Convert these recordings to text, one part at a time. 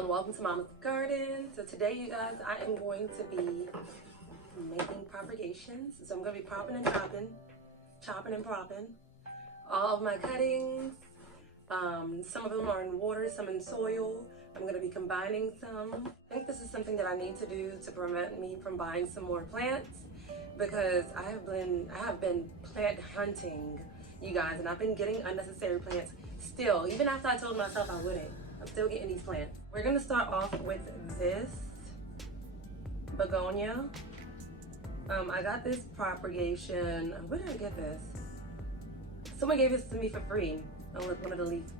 and welcome to Mama's Garden. So today, you guys, I am going to be making propagations. So I'm going to be popping and chopping and propping all of my cuttings. Some of them are in water, some in soil. I'm going to be combining some. I think this is something that I need to do to prevent me from buying some more plants, because I have been plant hunting, you guys, and I've been getting unnecessary plants still, even after I told myself I wouldn't. I'm still getting these plants. We're gonna start off with this begonia. I got this propagation. Where did I get this? Someone gave this to me for free. Oh, look, one of the leaves.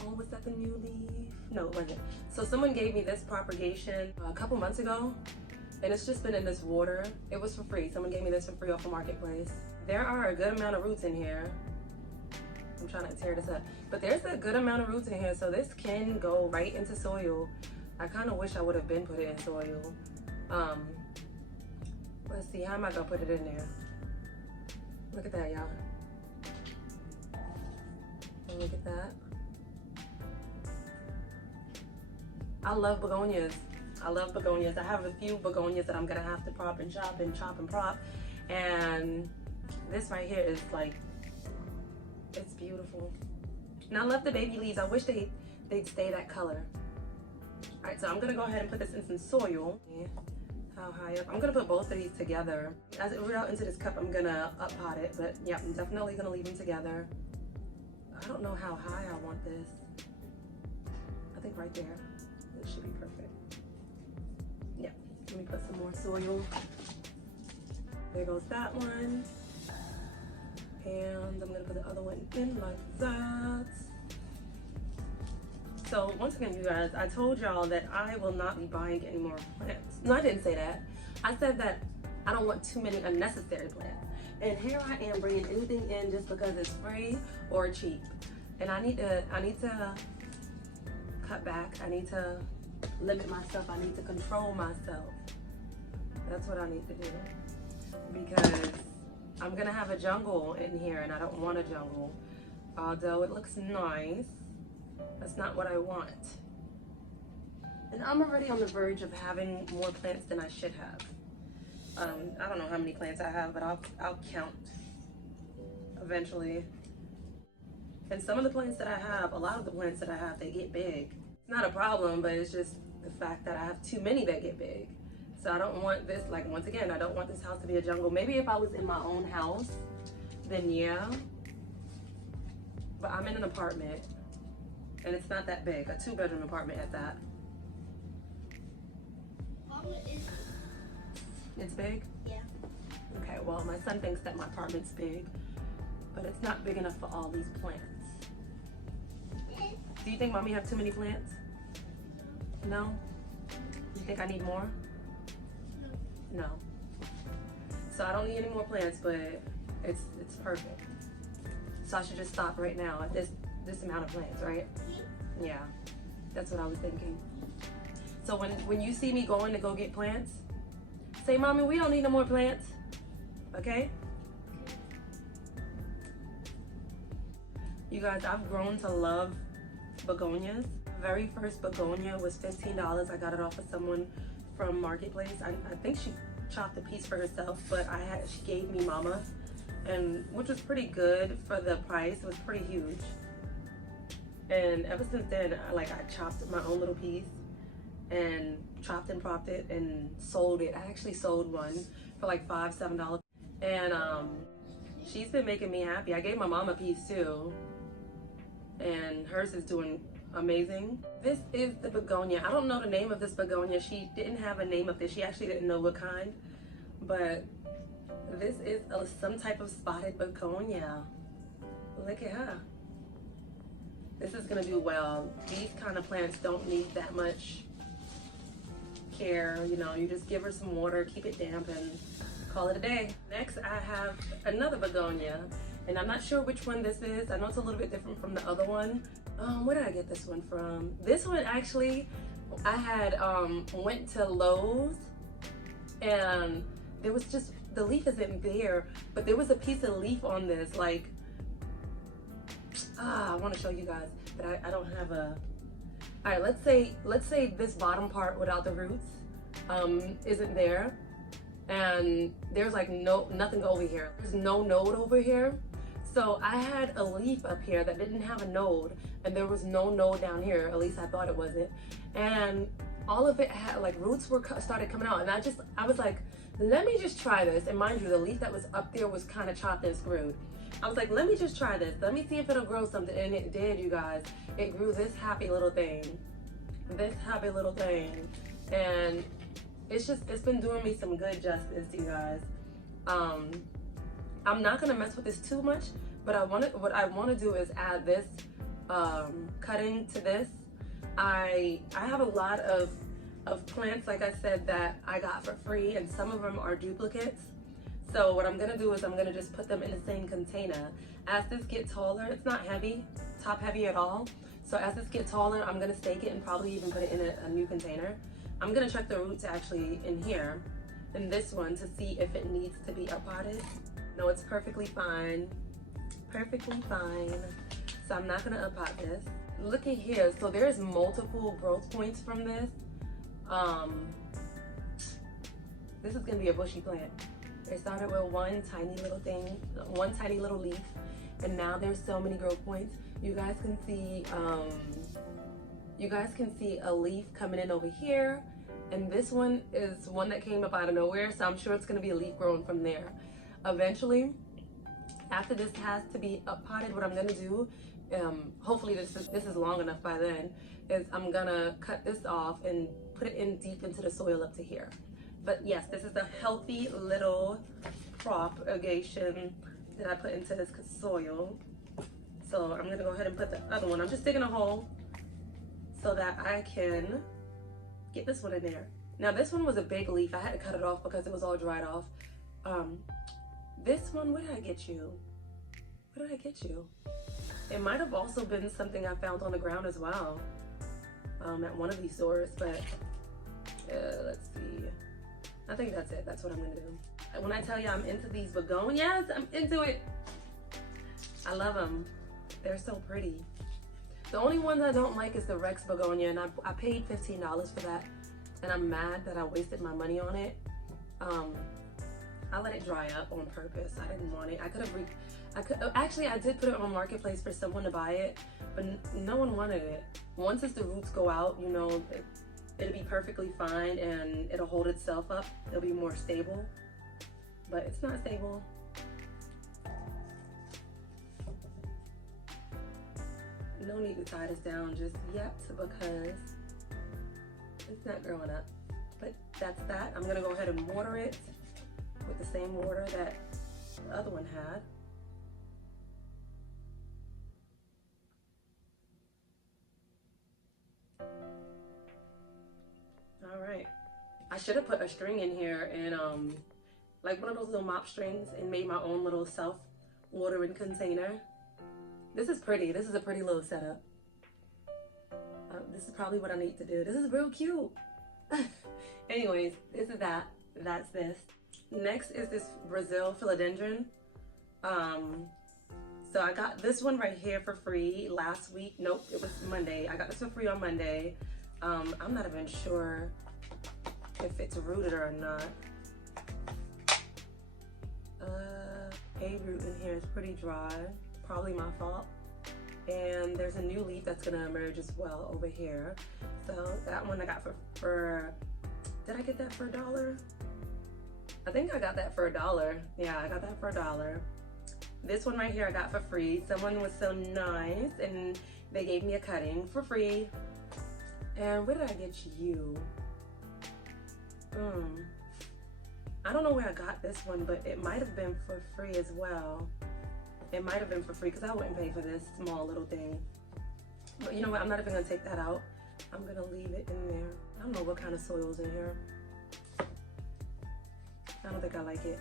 Oh, was that the new leaf? No, it wasn't. So someone gave me this propagation a couple months ago, and it's just been in this water. It was for free. Someone gave me this for free off the marketplace. There are a good amount of roots in here. I'm trying to tear this up, but there's a good amount of roots in here, so this can go right into soil. I kind of wish I would have been put it in soil. Let's see, how am I gonna put it in there? Look at that, y'all. Look at that. I love begonias. I love begonias. I have a few begonias that I'm gonna have to prop and chop and chop and prop, and this right here is like, it's beautiful. And I love the baby leaves. I wish they'd stay that color. All right, so I'm gonna go ahead and put this in some soil. How high up? I'm gonna put both of these together. As it root out into this cup, I'm gonna up pot it, but yeah, I'm definitely gonna leave them together. I don't know how high I want this. I think right there. This should be perfect. Yeah, let me put some more soil. There goes that one. And I'm gonna put the other one in like that. So once again, you guys, I told y'all that I will not be buying any more plants. No, I didn't say that. I said that I don't want too many unnecessary plants. And here I am bringing anything in just because it's free or cheap. And I need to cut back. I need to limit myself. I need to control myself. That's what I need to do, because I'm gonna have a jungle in here, and I don't want a jungle. Although it looks nice, that's not what I want. And I'm already on the verge of having more plants than I should have. I don't know how many plants I have, but I'll count eventually. And some of the plants that I have, a lot of the plants that I have, they get big. It's not a problem, but it's just the fact that I have too many that get big. So I don't want this, like, once again, I don't want this house to be a jungle. Maybe if I was in my own house, then yeah. But I'm in an apartment, and it's not that big, a 2-bedroom apartment at that. It's big? Yeah. Okay, well, my son thinks that my apartment's big, but it's not big enough for all these plants. Do you think mommy have too many plants? No? You think I need more? No. So I don't need any more plants, but it's perfect. So I should just stop right now at this amount of plants, right? Yeah, that's what I was thinking. So when you see me going to go get plants, say, Mommy, we don't need no more plants, okay? You guys, I've grown to love begonias. The very first begonia was $15. I got it off of someone from Marketplace. I think she chopped a piece for herself, but she gave me mama, and which was pretty good for the price. It was pretty huge. And ever since then, I chopped my own little piece and chopped and propped it and sold it. I actually sold one for like $5, $7. And she's been making me happy. I gave my mom a piece too, and hers is doing amazing. This is the begonia. I don't know the name of this begonia. She didn't have a name of this. She actually didn't know what kind, but this is some type of spotted begonia. Look at her. This is gonna do well. These kind of plants don't need that much care. You know, you just give her some water, keep it damp, and call it a day. Next, I have another begonia, and I'm not sure which one this is. I know it's a little bit different from the other one. Where did I get this one from? This one, actually, I had went to Lowe's, and there was just, the leaf isn't there, but there was a piece of leaf on this, like, I want to show you guys, but I don't have a, All right, let's say this bottom part without the roots isn't there, and there's like nothing over here. There's no node over here. So I had a leaf up here that didn't have a node, and there was no node down here. At least I thought it wasn't. And all of it had like roots started coming out, and I was like, let me just try this. And mind you, the leaf that was up there was kind of chopped and screwed. I was like, let me just try this. Let me see if it'll grow something. And it did, you guys. It grew this happy little thing. This happy little thing. And it's been doing me some good justice, you guys. I'm not gonna mess with this too much, but what I want to do is add this cutting to this. I have a lot of plants, like I said, that I got for free, and some of them are duplicates. So what I'm gonna do is I'm gonna just put them in the same container. As this gets taller, it's not heavy, top heavy at all. So as this gets taller, I'm gonna stake it and probably even put it in a new container. I'm gonna check the roots actually in here, in this one, to see if it needs to be uppotted. No, it's perfectly fine. Perfectly fine. So I'm not gonna uppot this. Look at here, so there's multiple growth points from this. This is gonna be a bushy plant. It started with one tiny little thing, one tiny little leaf, and now there's so many growth points. You guys can see a leaf coming in over here, and this one is one that came up out of nowhere, so I'm sure it's gonna be a leaf growing from there. Eventually, after this has to be uppotted, what I'm gonna do, hopefully this is long enough by then, is I'm gonna cut this off and put it in deep into the soil up to here. But yes, this is a healthy little propagation that I put into this soil. So I'm gonna go ahead and put the other one. I'm just digging a hole so that I can get this one in there. Now this one was a big leaf. I had to cut it off because it was all dried off. This one, what did I get you? What did I get you? It might have also been something I found on the ground as well, at one of these stores, but let's see. I think that's it. That's what I'm gonna do. When I tell you I'm into these begonias, I'm into it. I love them. They're so pretty. The only ones I don't like is the Rex begonia, and I paid $15 for that, and I'm mad that I wasted my money on it. I let it dry up on purpose. I didn't want it. Actually, I did put it on Marketplace for someone to buy it, but no one wanted it. Once the roots go out, you know, it'll be perfectly fine and it'll hold itself up. It'll be more stable, but it's not stable. No need to tie this down just yet because it's not growing up. But that's that. I'm gonna go ahead and water it with the same water that the other one had. All right. I should have put a string in here and like one of those little mop strings, and made my own little self-watering container. This is pretty. This is a pretty little setup. This is probably what I need to do. This is real cute. Anyways, this is that. That's this. Next is this Brazil philodendron. So I got this one right here for free last week. Nope, it was Monday. I got this for free on Monday. I'm not even sure if it's rooted or not. A root in here is pretty dry. Probably my fault. And there's a new leaf that's gonna emerge as well over here. So that one I got for did I get that for $1? I think I got that for $1. Yeah, I got that for $1. This one right here I got for free. Someone was so nice and they gave me a cutting for free. And where did I get you? I don't know where I got this one, but it might have been for free as well. It might have been for free because I wouldn't pay for this small little thing. But you know what? I'm not even gonna take that out. I'm gonna leave it in there. I don't know what kind of soil's in here. I don't think I like it.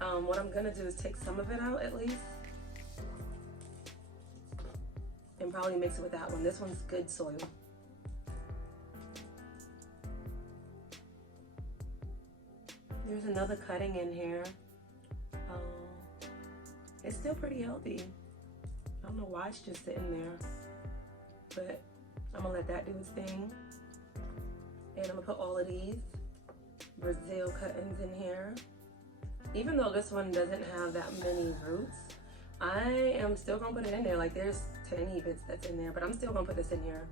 What I'm gonna do is take some of it out at least, and probably mix it with that one. This one's good soil. There's another cutting in here. It's still pretty healthy. I don't know why it's just sitting there, but I'm gonna let that do its thing. And I'm gonna put all of these Brazil cuttings in here. Even though this one doesn't have that many roots, I am still gonna put it in there. Like there's tiny bits that's in there, but I'm still gonna put this in here.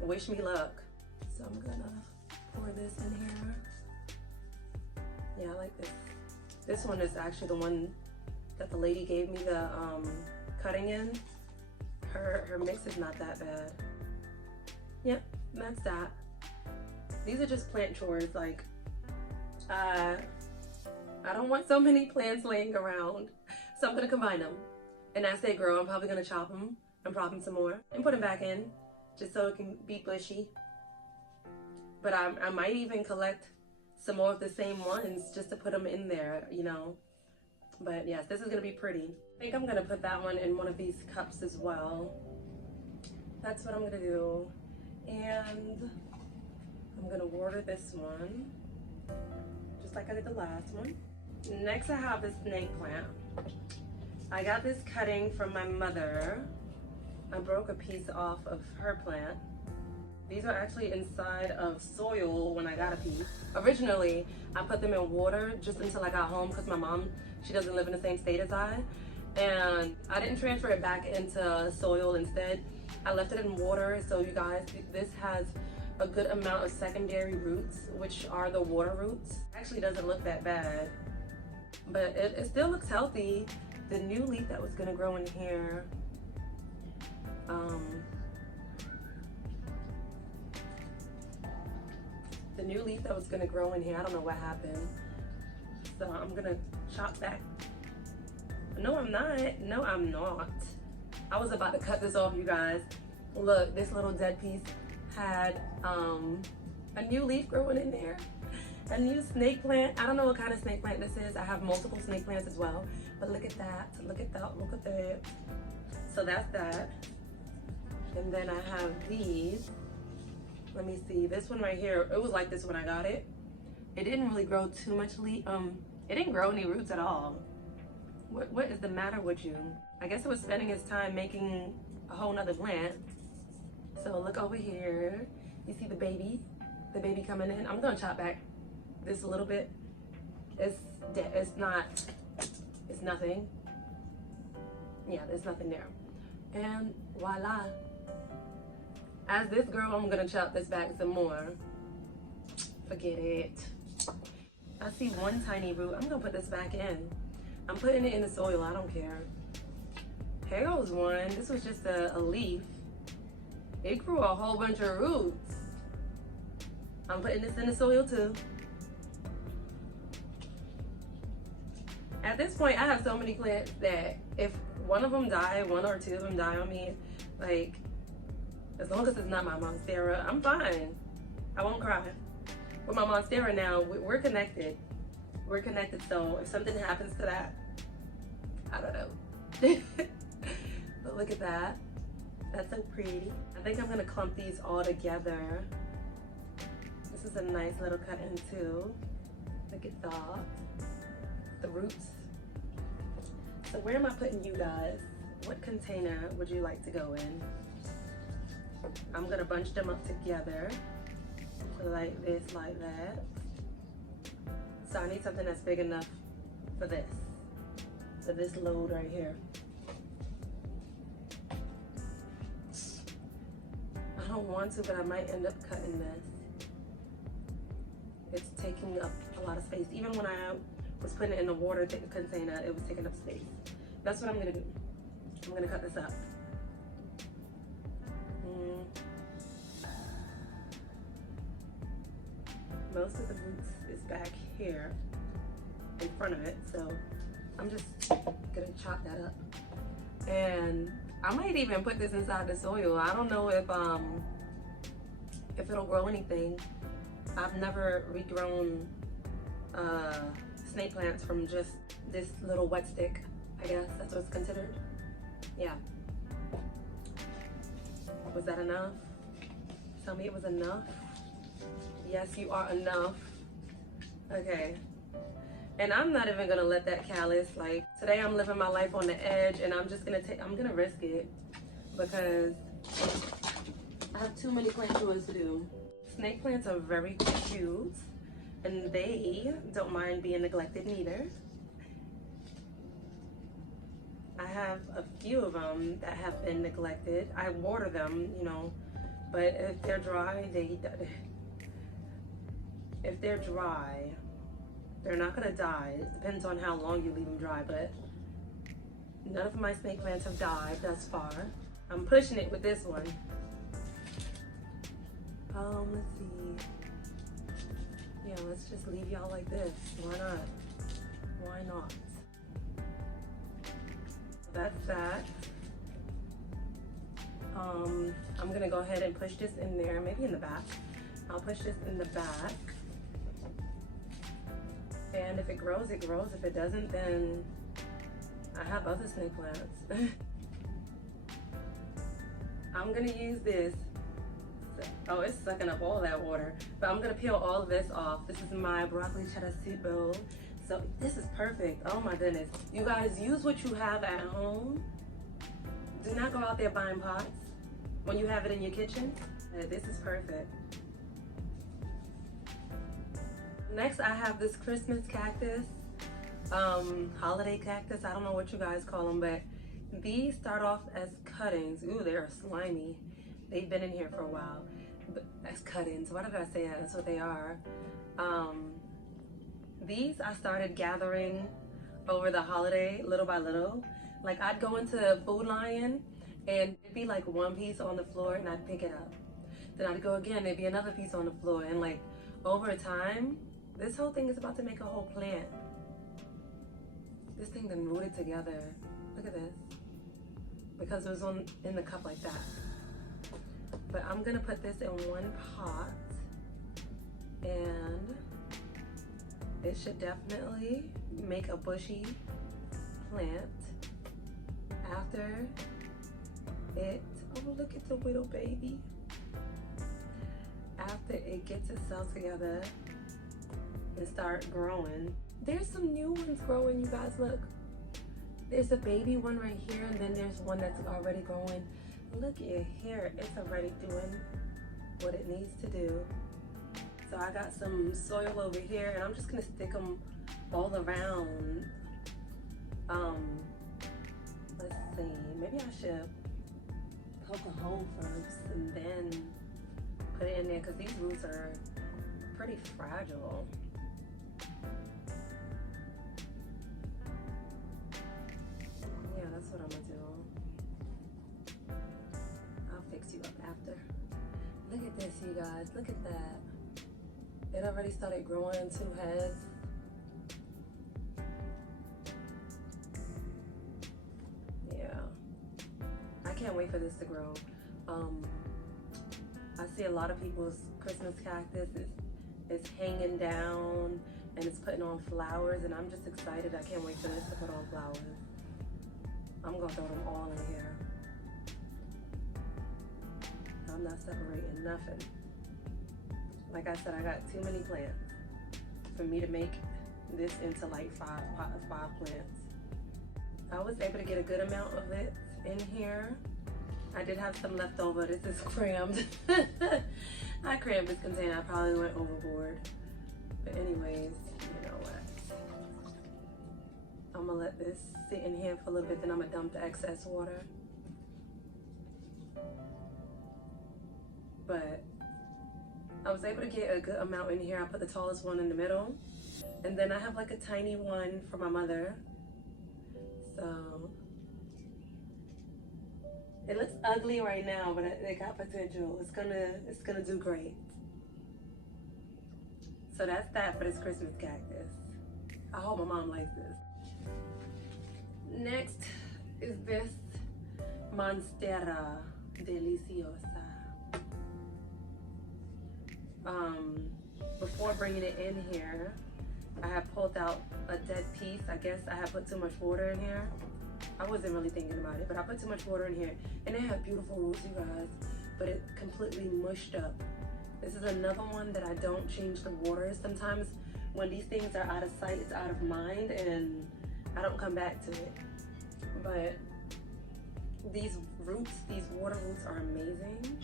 Wish me luck. So I'm gonna pour this in here. Yeah, I like this. This one is actually the one that the lady gave me the cutting in. Her mix is not that bad. Yep, that's that. These are just plant chores. Like, I don't want so many plants laying around, so I'm gonna combine them. And as they grow, I'm probably gonna chop them and prop them some more and put them back in, just so it can be bushy. But I might even collect some more of the same ones just to put them in there, you know. But yes, this is gonna be pretty. I think I'm gonna put that one in one of these cups as well. That's what I'm gonna do. And I'm gonna water this one, just like I did the last one. Next I have this snake plant. I got this cutting from my mother. I broke a piece off of her plant. These are actually inside of soil when I got a piece. Originally, I put them in water just until I got home because my mom, she doesn't live in the same state as I. And I didn't transfer it back into soil. Instead, I left it in water. So you guys, this has a good amount of secondary roots, which are the water roots. Actually doesn't look that bad, but it still looks healthy. The new leaf that was gonna grow in here, I don't know what happened. So I'm gonna chop back. No, I'm not. No, I'm not. I was about to cut this off, you guys. Look, this little dead piece had a new leaf growing in there. A new snake plant. I don't know what kind of snake plant this is. I have multiple snake plants as well. But look at that. Look at that. Look at that. So that's that. And then I have these. Let me see. This one right here. It was like this when I got it. It didn't really grow too much leaf. It didn't grow any roots at all. What is the matter with you? I guess it was spending its time making a whole nother plant. So look over here. You see the baby coming in. I'm gonna chop back this a little bit. It's nothing. Yeah, there's nothing there. And voila. As this grows, I'm gonna chop this back some more. Forget it. I see one tiny root. I'm gonna put this back in. I'm putting it in the soil, I don't care. Here goes one. This was just a leaf. It grew a whole bunch of roots. I'm putting this in the soil too. At this point, I have so many plants that if one of them die, one or two of them die on me, like, as long as it's not my monstera, I'm fine. I won't cry. With my monstera now, we're connected. We're connected, so if something happens to that, I don't know. But look at that. That's so pretty. I think I'm gonna clump these all together. This is a nice little cut in too. Look at that. The roots. So where am I putting you guys? What container would you like to go in? I'm gonna bunch them up together. Like this, like that. So I need something that's big enough for this. So this load right here. I don't want to, but I might end up cutting this. It's taking up a lot of space. Even when I was putting it in the water container, it was taking up space. That's what I'm gonna do. I'm gonna cut this up. Most of the roots is back here in front of it, so I'm just gonna chop that up. And I might even put this inside the soil. I don't know if it'll grow anything. I've never regrown snake plants from just this little wet stick. I guess that's what's considered. Yeah. Was that enough? Tell me it was enough. Yes, you are enough. Okay. And I'm not even gonna let that callus, like, today I'm living my life on the edge and I'm just gonna risk it because I have too many plant chores to do. Snake plants are very cute, and they don't mind being neglected neither. I have a few of them that have been neglected. I water them, you know, but if they're dry, they're not gonna die. It depends on how long you leave them dry, but none of my snake plants have died thus far. I'm pushing it with this one. Let's see. Yeah, let's just leave y'all like this. Why not? Why not? That's that. I'm gonna go ahead and push this in there, maybe in the back. I'll push this in the back. And if it grows, it grows. If it doesn't, then I have other snake plants. I'm gonna use this. Oh, it's sucking up all that water. But I'm gonna peel all of this off. This is my broccoli cheddar soup bowl. So this is perfect. Oh my goodness. You guys, use what you have at home. Do not go out there buying pots when you have it in your kitchen. This is perfect. Next, I have this Christmas cactus, holiday cactus. I don't know what you guys call them, but these start off as cuttings. Ooh, they're slimy. They've been in here for a while. But as cuttings, why did I say that? That's what they are. These I started gathering over the holiday, little by little. Like I'd go into Food Lion and it'd be like one piece on the floor and I'd pick it up. Then I'd go again, there'd be another piece on the floor. And like over time, this whole thing is about to make a whole plant. This thing been rooted together. Look at this. Because it was in the cup like that. But I'm gonna put this in one pot and it should definitely make a bushy plant after it, oh look at the little baby. After it gets itself together and start growing. There's some new ones growing, you guys, look. There's a baby one right here and then there's one that's already growing. Look at here, it's already doing what it needs to do. So I got some soil over here and I'm just gonna stick them all around. Let's see, maybe I should poke a hole first and then put it in there because these roots are pretty fragile. Yeah, that's what I'm gonna do. I'll fix you up after. Look at this, you guys, look at that. It already started growing in two heads. Yeah, I can't wait for this to grow. I see a lot of people's Christmas cactus is hanging down and it's putting on flowers and I'm just excited. I can't wait for this to put on flowers. I'm gonna throw them all in here. I'm not separating nothing. Like I said, I got too many plants for me to make this into like five plants. I was able to get a good amount of it in here. I did have some left over. This is crammed. I crammed this container. I probably went overboard. But anyways, you know what? I'm gonna let this sit in here for a little bit, then I'm gonna dump the excess water. But I was able to get a good amount in here. I put the tallest one in the middle. And then I have like a tiny one for my mother. So it looks ugly right now, but it got potential. It's gonna do great. So that's that for this Christmas cactus. I hope my mom likes this. Next is this Monstera Deliciosa. Before bringing it in here, I had pulled out a dead piece. I guess I had put too much water in here. I wasn't really thinking about it, but I put too much water in here. And it had beautiful roots, you guys, but it completely mushed up. This is another one that I don't change the water. Sometimes when these things are out of sight, it's out of mind, and I don't come back to it. But these roots, these water roots are amazing.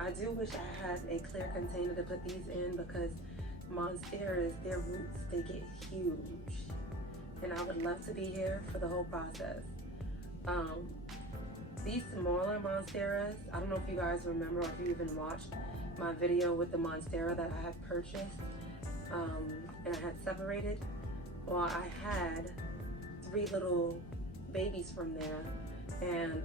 I do wish I had a clear container to put these in because monsteras, their roots, they get huge. And I would love to be here for the whole process. These smaller monsteras, I don't know if you guys remember or if you even watched my video with the monstera that I had purchased and I had separated. Well, I had 3 little babies from there, and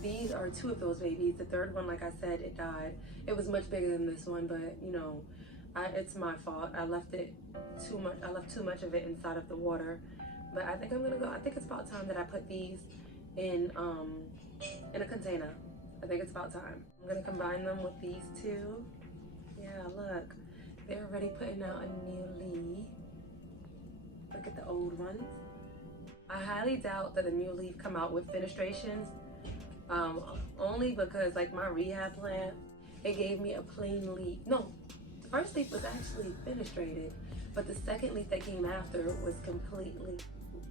these are 2 of those babies. The third one, like I said, it died. It was much bigger than this one, but you know, it's my fault. I left too much of it inside of the water. But I think I'm gonna go. I think it's about time that I put these in a container. I think it's about time. I'm gonna combine them with these 2. Yeah, look, they're already putting out a new leaf. Look at the old ones. I highly doubt that a new leaf come out with fenestrations, only because like my rehab plant, it gave me a plain leaf. No, the first leaf was actually fenestrated, but the second leaf that came after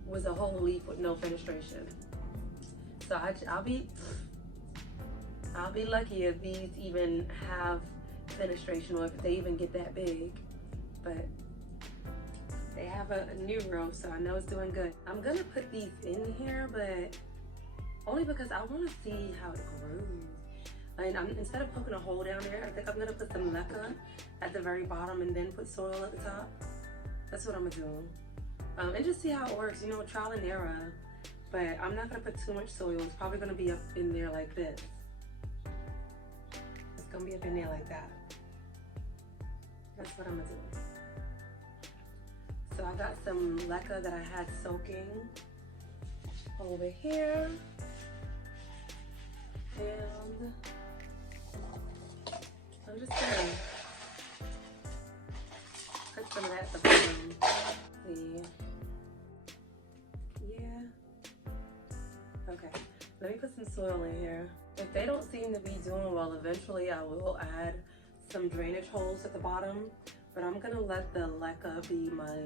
was a whole leaf with no fenestration. So I'll be lucky if these even have fenestration or if they even get that big, but they have a new row, so I know it's doing good. I'm gonna put these in here, but only because I want to see how it grows. And instead of poking a hole down there, I think I'm gonna put some leca at the very bottom and then put soil at the top. That's what I'm gonna do. And just see how it works, you know, trial and error. But I'm not gonna put too much soil. It's probably gonna be up in there like this. It's gonna be up in there like that. That's what I'm gonna do. So I got some leca that I had soaking over here. And I'm just gonna put some of that at the bottom. See? Yeah. Okay. Let me put some soil in here. If they don't seem to be doing well, eventually I will add some drainage holes at the bottom. But I'm gonna let the leca be my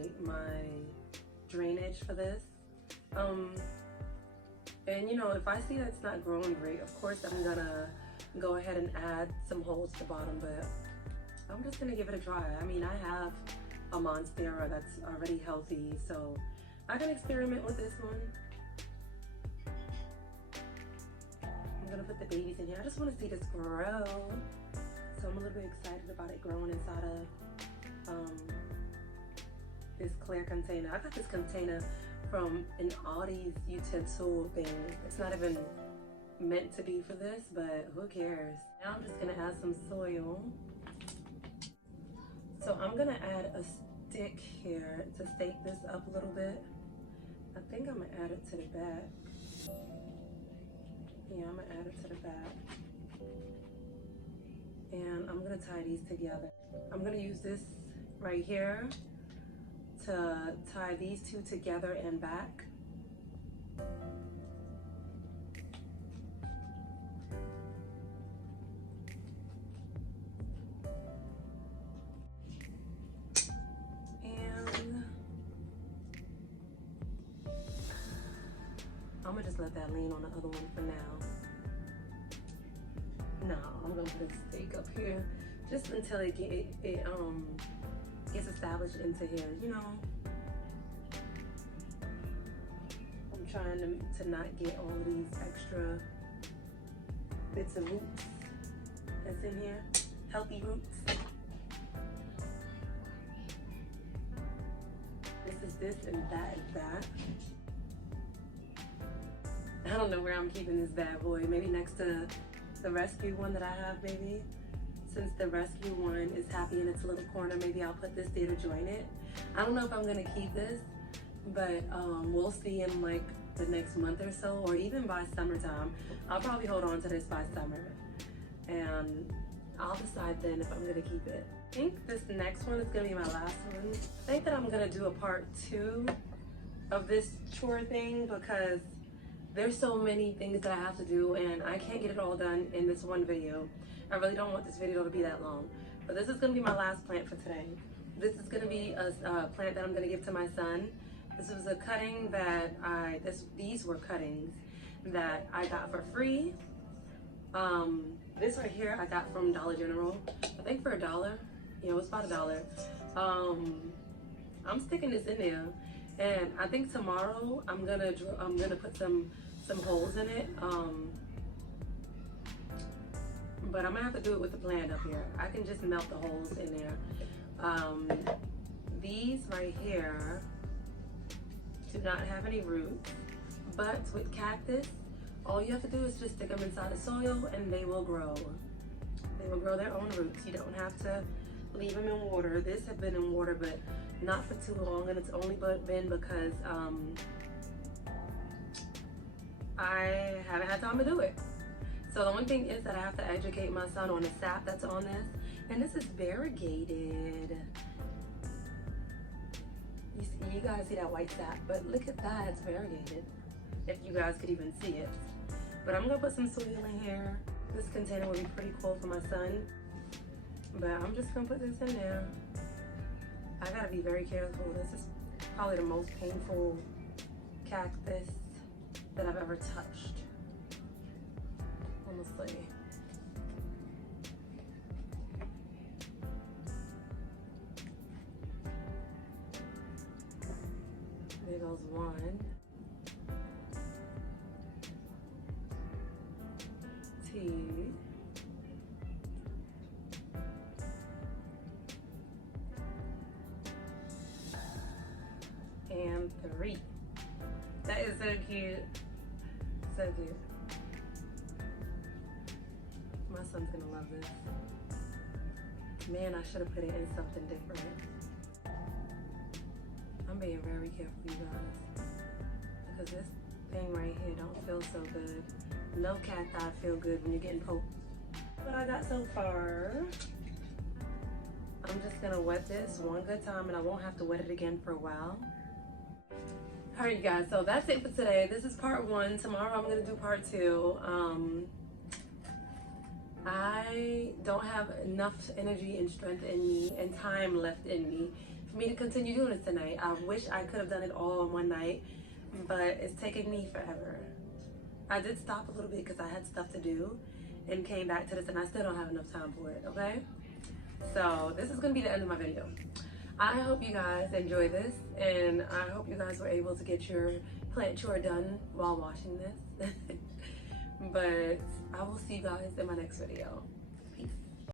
drainage for this. And you know, if I see that it's not growing great, of course I'm gonna go ahead and add some holes to the bottom, but I'm just gonna give it a try. I mean, I have a monstera that's already healthy, so I can experiment with this one. I'm gonna put the babies in here. I just wanna see this grow. So I'm a little bit excited about it growing inside of this clear container. I got this container from an Aldi's utensil thing. It's not even meant to be for this, but who cares? Now I'm just gonna add some soil. So I'm gonna add a stick here to stake this up a little bit. I think I'm gonna add it to the back. Yeah, I'm gonna add it to the back. And I'm gonna tie these together. I'm gonna use this right here to tie these 2 together and back. And I'm gonna just let that lean on the other one for now. No, I'm gonna put a stake up here just until it gets established into here, you know. I'm trying to not get all of these extra bits of roots that's in here, healthy roots. This is this and that is that. I don't know where I'm keeping this bad boy, maybe next to the rescue one that I have, maybe. Since the rescue one is happy in its little corner, maybe I'll put this there to join it. I don't know if I'm gonna keep this, but we'll see in like the next month or so, or even by summertime. I'll probably hold on to this by summer, and I'll decide then if I'm gonna keep it. I think this next one is gonna be my last one. I think that I'm gonna do a part 2 of this chore thing because there's so many things that I have to do and I can't get it all done in this one video. I really don't want this video to be that long, but this is gonna be my last plant for today. This is gonna be a plant that I'm gonna give to my son. This was a cutting that these were cuttings that I got for free This right here I got from Dollar General. I think for $1. Yeah, it was about $1. I'm sticking this in there, and I think tomorrow I'm gonna put some holes in it. But I'm gonna have to do it with the plant up here. I can just melt the holes in there. These right here do not have any roots, but with cactus, all you have to do is just stick them inside the soil and they will grow. They will grow their own roots. You don't have to leave them in water. This has been in water, but not for too long, and it's only been because I haven't had time to do it. So the only thing is that I have to educate my son on the sap that's on this, and this is variegated. You guys see that white sap, but look at that, it's variegated. If you guys could even see it. But I'm gonna put some soil in here. This container will be pretty cool for my son. But I'm just gonna put this in there. I gotta be very careful. This is probably the most painful cactus that I've ever touched. Honestly. There goes one. Two. And 3. That is so cute. So cute. My son's gonna love this. Man, I should have put it in something different. I'm being very careful, you guys. Because this thing right here don't feel so good. No cacti feel good when you're getting poked. What I got so far, I'm just gonna wet this one good time and I won't have to wet it again for a while. Alright you guys, so that's it for today. This is part 1. Tomorrow I'm gonna do part 2. I don't have enough energy and strength in me and time left in me for me to continue doing this tonight. I wish I could have done it all in one night, but it's taking me forever. I did stop a little bit because I had stuff to do and came back to this, and I still don't have enough time for it, okay? So this is gonna be the end of my video. I hope you guys enjoy this, and I hope you guys were able to get your plant chore done while watching this. But I will see you guys in my next video.